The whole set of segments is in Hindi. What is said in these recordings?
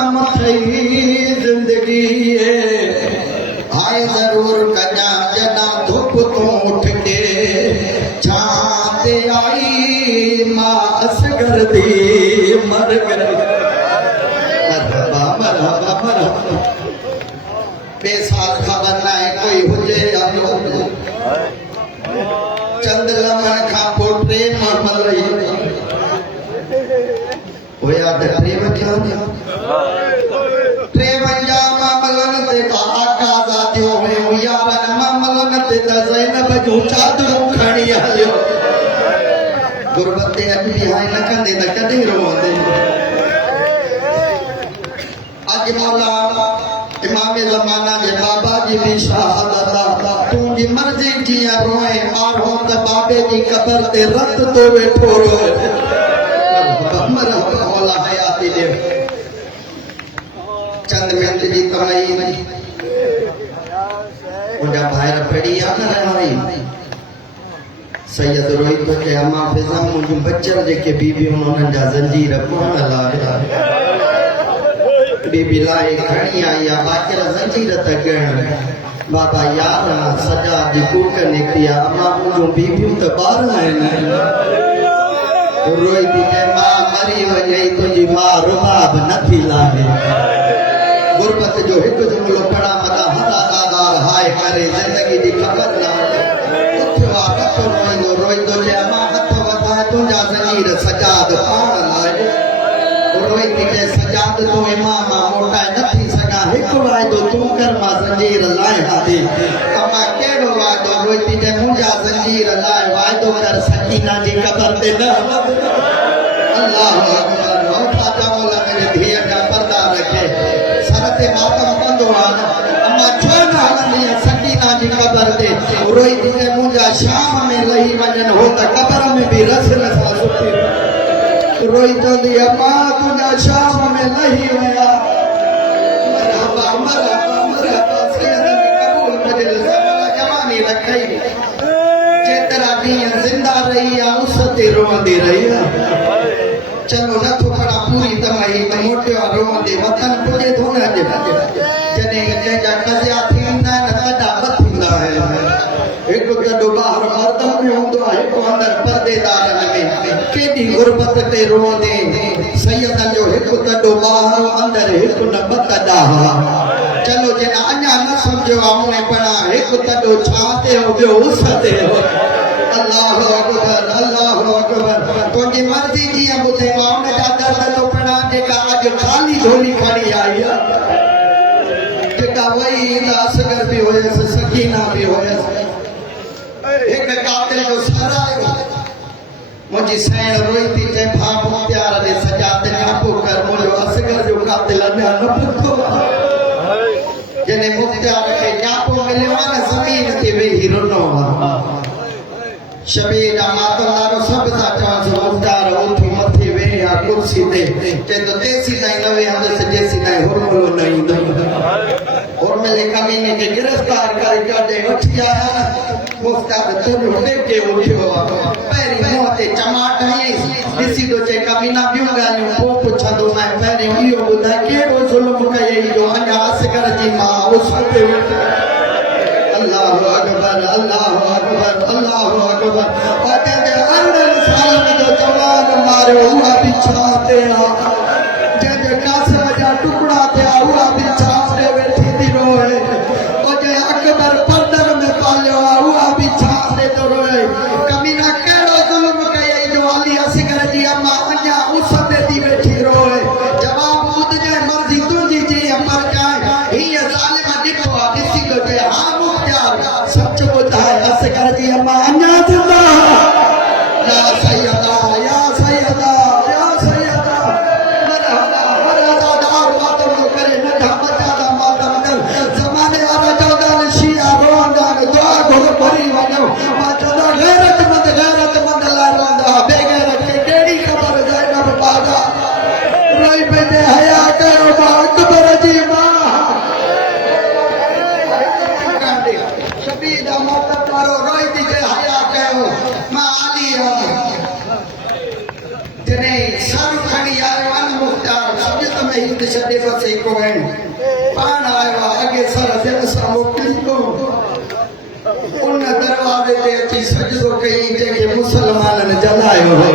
कदम थई जिंदगी आए जरूर कजा जना धुप तो उठ के छाते आई मां असगर दी मर गई। मरहबा मरहबा मरहबा बेसाल खबर ना है कोई हुजे चंद लमन खा पोटे ममलई होया त प्रेम क्या प्रेम या ममलन ते आका जातियो में यारन ममलन ते ज़ैनब जो चादर खणी हलियो गुरबत ते अज भी हाय न कंदे त कदे रोंदे। अज मौला इमाम ज़माना जे बाबा जी भी शहादत तुंजी मर्जी जिया रोए और हो त बाबे जी कब्र ते रत तो वेठो रोए। मरहबा मौला हयाती दे चंद मिनट जी कमाई मुझा भाई पड़ी आ न रही सैयद रोहित तो के अम्मा फिजा मुझे बच्चन जेके बीबी उन्होंने जा जंजीर कोन लाया बीबी लाए खड़ी आई या बाकर जंजीर तकण बाबा यार सजा दी कूट निकलिया अम्मा मुझे बीबी तो बाहर में रोई दी के मां मरी वई तुझी मां रुबाब नथी लाहे गुरबत जो एक जुमलो पड़ा मदा हदा दादार हाय करे जिंदगी दी खबर ना उठवा कतो रोई दो जे मां हथ वधा तुझा जंजीर सजाद पाण लाए रोई दी के सजाद तो इमाम मोटा नथी सगा एक वायदो तू कर मां जंजीर लाए हादे अम्मा केड़ो वायदो रोई दी के मुझा जंजीर लाए वायदो कर सकीना जी कब्र ते न अल्लाह अकबर ओ फाता मौला मेरे धिया का पर्दा रखे सरते मातम कंदोड़ान अम्मा छोना हलंदी सकीना जी कब्र ते रोई दी के मुझा शाम में लही वजन हो त कब्र में भी रस नसा सुठी रोई दी अम्मा तुझा शाम में लही वया मरहबा मरहबा मरहबा सैयद कबूल मजलिस जवानी रखई जेतरा दिया जिंदा रही आ उसते रोंदी रही चलो न थोड़ा पूरी तमाई त मोटियो रोंदे वतन पुजे धोना जे जने जे जा कसिया थींदा न तडा बथींदा है एक कदो बाहर मर्दम में हुंदो है को अंदर पर्देदार में केडी गुरबत ते रोंदे सैयदन जो एक कदो बाहर अंदर एक न बतदा चलो जे अन्या न समझो हमने पढ़ा एक कदो छाते हो बे उसते हो अल्लाह अकबर तुझी मर्जी जी बुधे मामले जा दर्द तो पड़ा जेका आज खाली झोली खड़ी आई जेका वही असगर भी होए सकीना भी होए एक कातिल जो सरायो मुझी सैन रोई थी ते भा मुख्तियार दे सजाते ने आपो कर मुझो असगर जो कातिल ने न पुतो जने मुख्तियार के न्यापो मिलियो न जमीन ते वेही रोनो शबीर मातलारो सब साचा मुख्तार उठी मथे वे या कुर्सी ते तो देसी नहीं नवे हद से जैसी नहीं होरमलो नहीं और मेरे कमीने के गिरफ्तार कर दे उठी आया मुख्तार तुम लेके उठो पैरी मोते चमाट है दिसी दो चे कमीना बिउगा नु को पुछदो मैं पैरी इयो बुधा केड़ो जुल्म कई जो अन्या असगर जी मां उस पे अल्लाह अकबर अल्लाह अकबर अल्लाह अकबर बातें दे अंदर साल में जो जवान मारे हुआ बिछाते आ जे कासम जा टुकड़ा ते हुआ बिछाते बैठी थी रोए ओ जे अकबर पंदर में पालियो हुआ बिछाते तो रोए कमीना केड़ो जुल्म कई जो अली असगर जी अम्मा अन्या उस पे दी बैठी रोए जवाब खुद जे मर्जी तुझी जी मर जाए ही जालिम दिखो दिसी को जे हां सच बताए असगर जी अम्मा अन्या जिंदा या सैयदा या सैयदा या सैयदा मरहबा मरहबा दार मातम करे न धमता दा मातम कर जमाने वाला चौदह शिया रोंदा दुआ घोर भरी वनो माता गैरतमंद लारंदा बेगैरत के केड़ी खबर ज़ैनब बादा रोई पे हया कयो मां अकबर जी मां शबीदा मोहब्बत मारो रोई दी जे हया कयो मां आलिया जने सर खड़ी आयो अन मुख्तार सजत में सईद छॾे बसि हिकु आहिनि पाण आयो आहे अॻे सर दिलि सां मोकिली को उन दरवाज़े ते अची सजदो कई जंहिंखे मुसलमाननि जलायो हो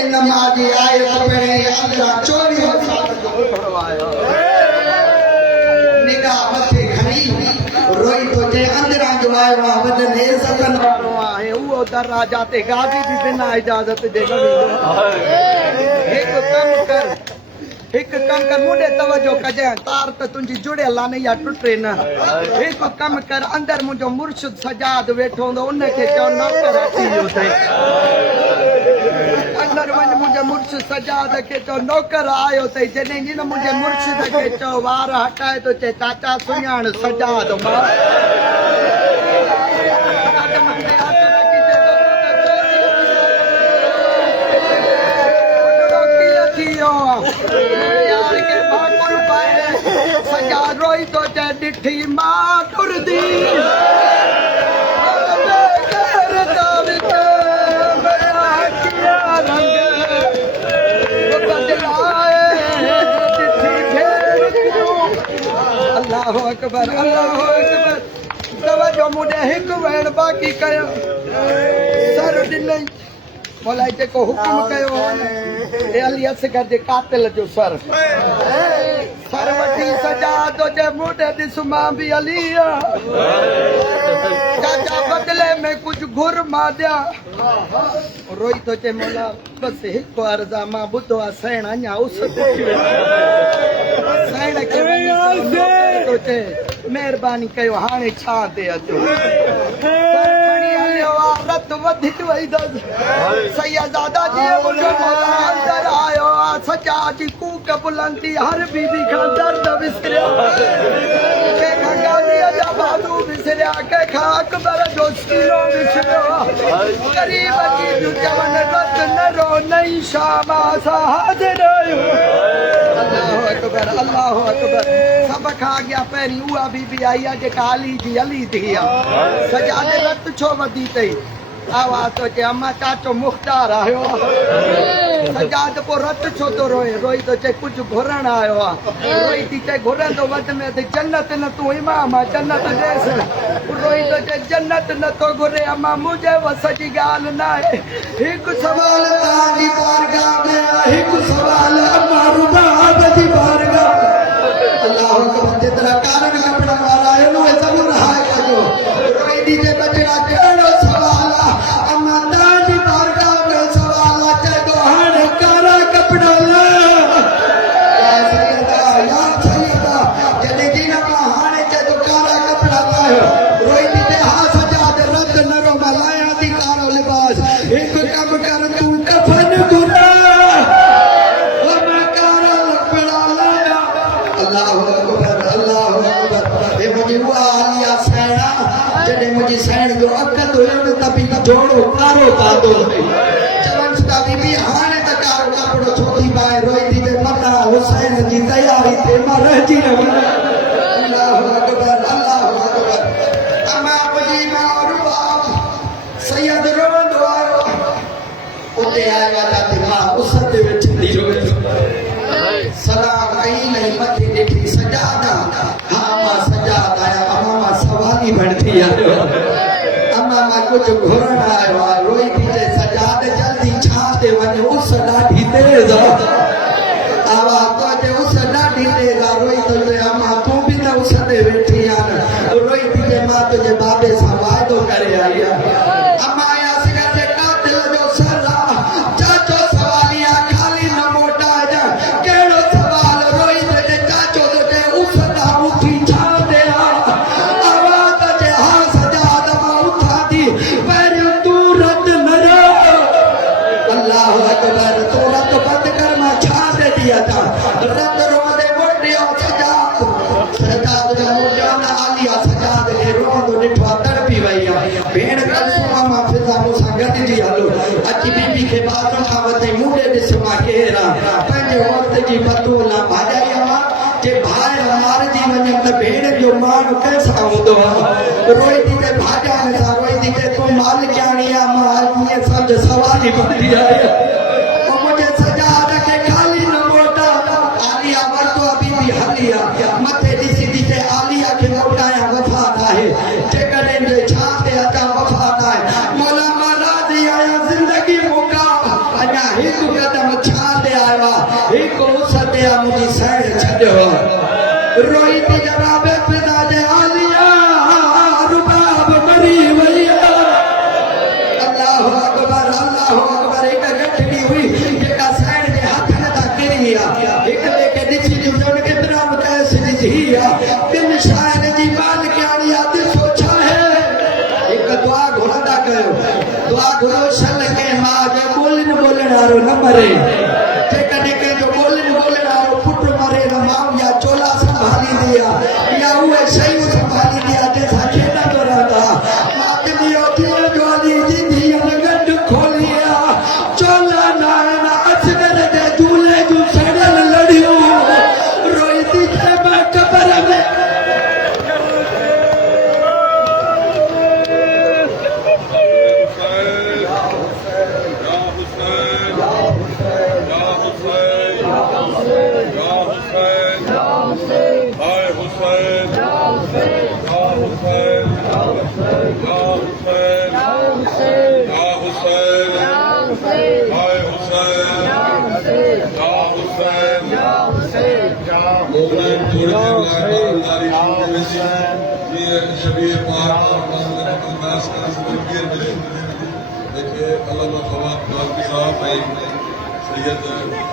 इन मां जी आयत पहिरें अंदरां 24 साल जो पढ़वायो निगाह मथे खणी रोई तो जे अंदरां जो आयो आहे वॾनि हे सदन आहे उहो दर राजा ते गादी बि बिना इजाज़त जे हिकु कम कर मुंडे तवजो कजे तार त तुंहिंजी जुड़ियल आहे न या टुटे न हिकु कम कर अंदर मुंहिंजो मुर्शिद सजाद वेठो हूंदो उनखे चओ नौकर अची वियो अथई अंदर वञ मुंहिंजे मुर्शिद सजाद खे चओ नौकर आयो अथई जॾहिं जिन मुंहिंजे मुर्शिद खे चओ वार हटाए थो चए चाचा सुञाण सजाद मां रोई तो ॾिठी मां टुरदी अल्लाह अकबर अल्लाह अकबर तवजो मुंडे हिकु वेण बाक़ी कयो सर ॾिनई मोला जेको हुकुम कयो ए अली असगर जे कातिल जो सर वठी सजाद जे मुंडे ॾिस मां बि अली चाचा बदले में कुछ घुर मां ॾियां रोई तो चे मोला बस हिकु अर्ज़ आहे मां ॿुधो आहे सैण अञा उस सैण खे तो चे महिरबानी कयो हाणे छा ते अचो रत वधीक वई सैयदादा जी मुंहिंजो मौला अंदर आयो आहे सचा जी कूक बुलंदी हर बीबी खां दर्द विसरिया कंहिंखां गांधीअ जा बाजू विसरिया कंहिंखां अकबर जो सीरो विसरियो ग़रीब जी चवनि रत न रो नई शाम असां हाज़िर आहियूं अल्लाह अकबर सभ खां अॻियां पहिरीं उहा बीबी आई आहे जेका अली जी अली थी आहे सजाद रत छो वधी अथई आवाज़ तो चे अम्मा चाचो मुख्तार आयो सजाद को रत छो तो रोए रोई तो चे कुछ घुरण आयो रोई थी चे घुरन तो वध में ते जन्नत न तू इमाम जन्नत देस रोई तो चे जन्नत न तो घुरे अम्मा मुझे वस जी गाल ना है एक सवाल ताजी बारगाह में एक सवाल अम्मा रुबाब जी बारगाह अल्लाह अकबर तेरा कारण कपड़ा वाला है नो सब रहा है जो रोई थी चे बचड़ा केड़ो सवाल अम्मा ताजी बारगाह में सवाल चे तो हर कारा कपड़ा ला या सैयदा जदे दिन का हाने चे तो कारा कपड़ा लायो रोई थी ते हा सजाद रत न रो मलाया दी कारो लिबास एक कम कर तू कफन गुरा मुझे सैन जो अकद हुयो तभी जोड़ो कारो तादो चवन सदा बीबी हाने त कारो कपड़ो छोटी पाए रोई थी ते मता हुसैन जी तैयारी ते मां रहजी रही अल्लाह अकबर अमा मुझी मारूफ सैयद रोंदो आयो उते आया त मां उस ते वेठी रोई सलाम आई नहीं मथे देखी सजादा हां मां सजादा आया अम्मा मां सवाली बनती आयो अम्मा मां कुछ घुरण आयो रोई थी चे सजाद जल्दी छा ते वने उस ॾाढी तेज आवाज तो ते उस ॾाढी तेज रोई तो चे अम्मा तू भी त उस ते वेठी आ रोई थी चे मां तुझे बाबे सां वाइदो करे आई अम्मा या सगा ते कातिल जो सर चाचो सवालिया खाली न मोटा जा केड़ो सवाल रोई ते चाचो ते उस दा उठी छा दे आवाज ते हा सजाद मां उठा दी पर तू रत न रो अल्लाह अकबर तू रत बंद कर मां छा दे दिया था रत रो दे मोटियो सजाद जो जान आलिया सजाद के रो तो डिठवा तड़पी वई भेण कलसुमा मां फिजा मुसा गॾिजी हलो अची बीबी खे बाथरूम खां वठी मुंडे ॾिस मां केरा पंहिंजे वक़्त जी बतूला भाॼाई मां के भाई मारजी वञे त भेण जो मान कैसा हूंदो रोई थी ते भाॼाइण सां रोई थी ते तूं मालिकाणी आ मां ईअं सम्झ सवाली बंदी आहे मुंहिंजे सजाद खे खाली न मोटा एक कदम छाले आया एक उस दे मुझी सैर छड्यो रोई थी जनाब पिता दे आलिया रुबाब मरी वैया अल्लाह अकबर एक गठड़ी हुई जेका सैर दे हाथ में ता गिरिया एक लेके दिसी जो जन केतरा कैसे दिया बिन शायर जी बाल के आनी आदि सोचा है एक दुआ घोड़ा कयो दुआ घोड़ो शन के मां जे बोलन आरो न मरे जे कने के जो बोलन आरो पुट मरे न मां या चोला संभाली दिया या उहे सही संभाली दिया जे साखे न तो रहता मात दियो दियो जोली जी दियो गंड खोलिया चोला ना असगर दे दूल्हे जो सड़ल लड़ियो रोई थी के मैं कब्र में शबीर पाक देखिए अल्लाह साहब सैयद